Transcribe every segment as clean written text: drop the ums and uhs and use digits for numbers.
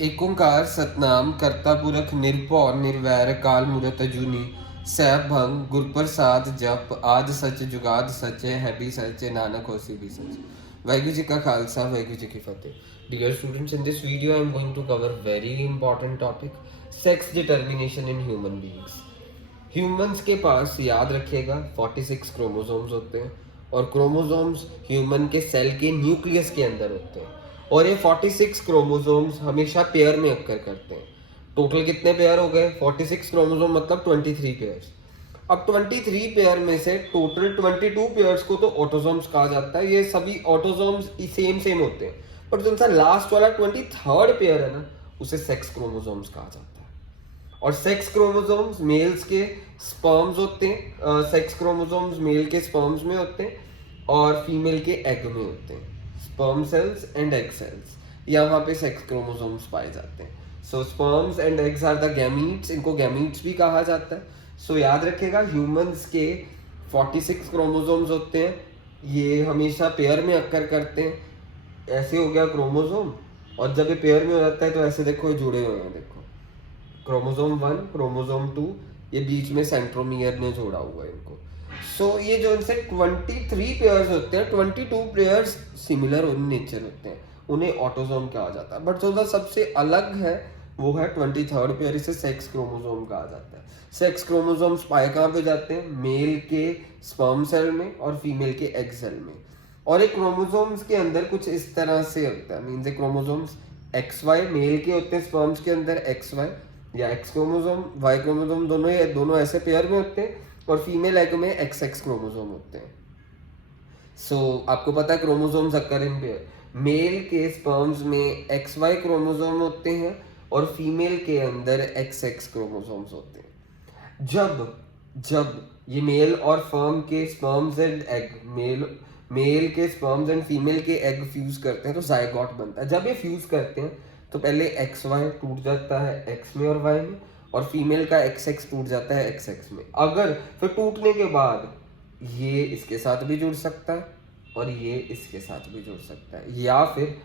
एक ओंकार सतनाम करता पुरख निरभौ निर्वैर काल मूरत अजूनी सैभ भंग गुरप्रसाद जप आद सच जुगाद सच है भी सच नानक होसी भी सच। वाहिगुरु जी का खालसा वाहिगुरु जी की फतेह। Dear students, in this video I am going to cover very important topic, sex determination in human beings। Humans के पास याद रखिएगा 46 क्रोमोसोम्स होते हैं और क्रोमोसोम्स ह्यूमन के सेल के न्यूक्लियस के अंदर होते हैं और ये 46 क्रोमोसोम्स हमेशा पेयर में अक्कर करते हैं। टोटल कितने पेयर हो गए? 46 क्रोमोसोम मतलब 23 पेयर्स। अब 23 पेयर में से टोटल 22 पेयर्स को तो ऑटोसोम्स कहा जाता है। ये सभी ऑटोसोम्स सेम सेम होते हैं, बट जो उनका लास्ट वाला 23rd पेयर है ना, उसे सेक्स क्रोमोसोम्स कहा जाता है। और सेक्स क्रोमोसोम्स मेल्स के स्पर्म्स होते हैं, सेक्स क्रोमोसोम्स मेल के स्पर्म्स में होते हैं और फीमेल के एग में होते हैं। Sperm cells and egg cells, यहाँ पे सेक्स क्रोमोसोम्स पाए जाते हैं। So sperms and eggs are the gametes, इनको गैमीट्स भी कहा जाता है। सो याद रखिएगा ह्यूमंस के 46 क्रोमोसोम्स होते हैं, ये हमेशा पेयर में अक्कर करते हैं। ऐसे हो गया क्रोमोसोम, और जब ये पेयर में हो जाता है तो ऐसे देखो ये जुड़े हुए हैं, देखो क्रोमोसोम 1 क्रोमोसोम 2, ये बीच में सेंट्रोमियर ने जोड़ा हुआ है इनको। सो ये जो इनसे 23 पेयर्स होते हैं, 22 पेयर्स सिमिलर इन नेचर होते हैं, उन्हें ऑटोसोम कहा जाता है। बट जो सबसे अलग है वो है 23rd पेयर, इसे सेक्स क्रोमोसोम कहा जाता है। सेक्स क्रोमोसोम्स पाए कहाँ पे जाते हैं? मेल के स्पर्म सेल में और फीमेल के एग सेल में। और एक क्रोमोसोम्स के अंदर कुछ इस तरह से होता है, मीन्स क्रोमोसोम्स XY मेल के होते हैं, स्पर्म्स के अंदर XY या एक्स क्रोमोसोम वाई क्रोमोसोम, दोनों ऐसे पेयर में होते हैं और फीमेल एग में XX क्रोमोसोम होते हैं। सो आपको पता है chromosomes occur in pair. Male के स्पर्म्स में XY क्रोमोसोम होते हैं और फीमेल के अंदर XX क्रोमोसोम्स होते हैं। जब जब ये मेल और फर्म के स्पर्म्स एंड एग, मेल के स्पर्म्स एंड फीमेल के एग फ्यूज करते हैं तो जायगोट बनता है। जब ये फ्यूज करते हैं तो पहले XY टूट जाता है X में और Y में, और फीमेल का XX टूट जाता है XX में। अगर फिर टूटने के बाद ये इसके साथ भी जुड़ सकता है और ये इसके साथ भी जुड़ सकता है, या फिर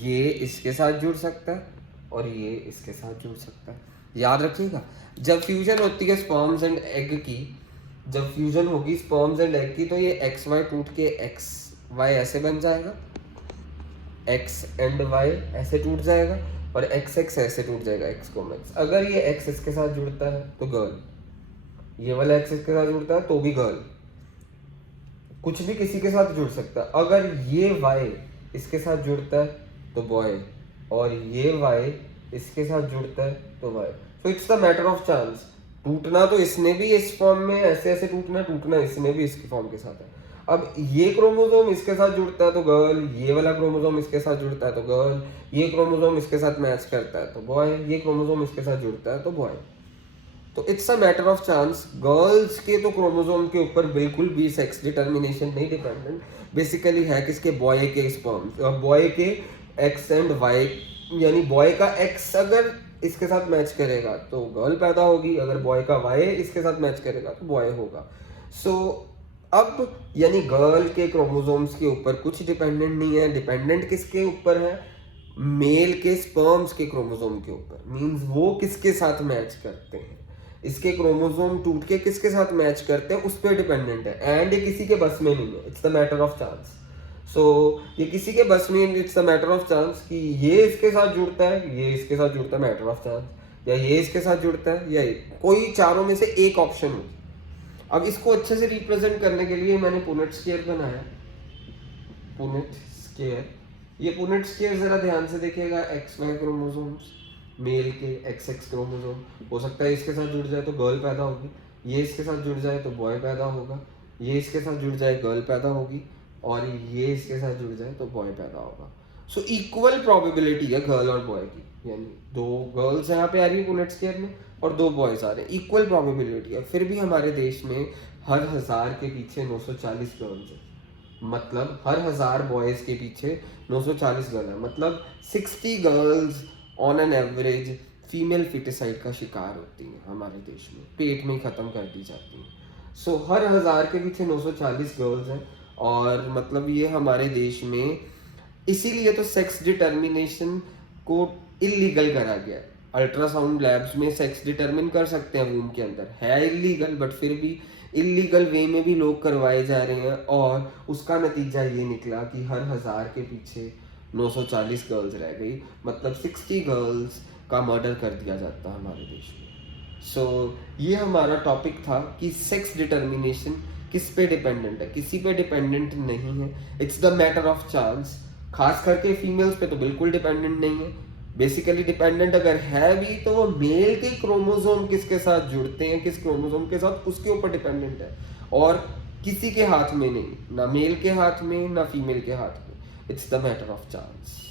ये इसके साथ जुड़ सकता है और ये इसके साथ जुड़ सकता है। याद रखिएगा, जब फ्यूजन होती है स्पर्म्स एंड एग की, जब फ्यूजन होगी स्पर्म्स एंड एग की, तो ये XY टूट के XY ऐसे बन जाएगा, X एंड Y ऐसे टूट जाएगा और XX ऐसे टूट जाएगा, X को X। अगर ये X इसके साथ जुड़ता है तो गर्ल, ये वाला X इसके साथ जुड़ता है तो भी गर्ल, कुछ भी किसी के साथ जुड़ सकता है। अगर ये Y इसके साथ जुड़ता है तो बॉय, और ये Y इसके साथ जुड़ता है तो बॉय। तो it's the matter of chance, टूटना तो इसने भी इस फॉर्म में ऐसे ऐसे टूटना इसने भी इसके फॉर्म के साथ है। अब ये क्रोमोसोम इसके साथ जुड़ता है तो गर्ल, ये वाला क्रोमोसोम इसके साथ जुड़ता है तो गर्ल, ये क्रोमोसोम इसके साथ मैच करता है तो बॉय, ये क्रोमोसोम इसके साथ जुड़ता है तो बॉय। तो it's a matter of chance. Girls के तो क्रोमोसोम के ऊपर बिल्कुल भी सेक्स डिटर्मिनेशन नहीं डिपेंडेंट, बेसिकली है किसके? बॉय के स्पर्म्स और बॉय के एक्स एंड वाई, यानी बॉय का एक्स अगर इसके साथ मैच करेगा तो गर्ल पैदा होगी, अगर बॉय का वाई इसके साथ मैच करेगा तो बॉय होगा। सो अब यानी गर्ल के क्रोमोसोम्स के ऊपर कुछ डिपेंडेंट नहीं है, डिपेंडेंट किसके ऊपर है? मेल के स्पर्म्स के क्रोमोसोम के ऊपर, मींस वो किसके साथ मैच करते हैं, इसके क्रोमोसोम टूट के किसके साथ मैच करते हैं उस पर डिपेंडेंट है। एंड ये किसी के बस में नहीं है, it's the matter of chance. So ये किसी के बस में, it's the matter of chance कि ये इसके साथ जुड़ता है, ये इसके साथ जुड़ता है, मैटर ऑफ चांस, या ये इसके साथ जुड़ता है, या कोई चारों में से एक ऑप्शन होगी। अब इसको अच्छे से रिप्रेजेंट करने के लिए मैंने पुनेट स्क्वायर बनाया, पुनेट स्क्वायर। ये पुनेट स्क्वायर जरा ध्यान से देखिएगा, XY क्रोमोसोम्स, मेल के XX क्रोमोसोम, हो सकता है इसके साथ जुड़ जाए तो गर्ल पैदा होगी, ये इसके साथ जुड़ जाए तो बॉय पैदा होगा, ये इसके साथ जुड़ जाए गर्ल पैदा होगी, और ये इसके साथ जुड़ जाए तो बॉय पैदा होगा। सो इक्वल प्रोबेबिलिटी है गर्ल और बॉय की, यानी 2 गर्ल्स यहाँ पे आ रही है पुनेट स्क्वायर में और 2 बॉयज आ रहे हैं, इक्वल प्रोबेबिलिटी है। फिर भी हमारे देश में हर 1000 के पीछे 940 गर्ल्स है, मतलब हर 1000 बॉयज के पीछे 940 गर्ल है, मतलब 60 girls on an average female foeticide का शिकार होती हैं हमारे देश में, पेट में ही खत्म कर दी जाती हैं। सो हर 1000 के पीछे 940 गर्ल्स हैं, और मतलब ये हमारे देश में, इसीलिए तो सेक्स डिटर्मिनेशन को इलीगल करा गया है। अल्ट्रासाउंड लैब्स में सेक्स डिटरमिन कर सकते हैं वूम के अंदर, है इलीगल, बट फिर भी इलीगल वे में भी लोग करवाए जा रहे हैं, और उसका नतीजा ये निकला कि हर 1000 के पीछे 940 गर्ल्स रह गई, मतलब 60 गर्ल्स का मर्डर कर दिया जाता है हमारे देश में। सो ये हमारा टॉपिक था कि सेक्स डिटर्मिनेशन किस पे डिपेंडेंट है, किसी पे डिपेंडेंट नहीं है, it's the matter of chance. खास करके फीमेल्स पे तो बिल्कुल डिपेंडेंट नहीं है। बेसिकली डिपेंडेंट अगर है भी तो वो मेल के क्रोमोसोम किसके साथ जुड़ते हैं, किस क्रोमोसोम के साथ, उसके ऊपर डिपेंडेंट है, और किसी के हाथ में नहीं, ना मेल के हाथ में ना फीमेल के हाथ में, it's the matter of chance.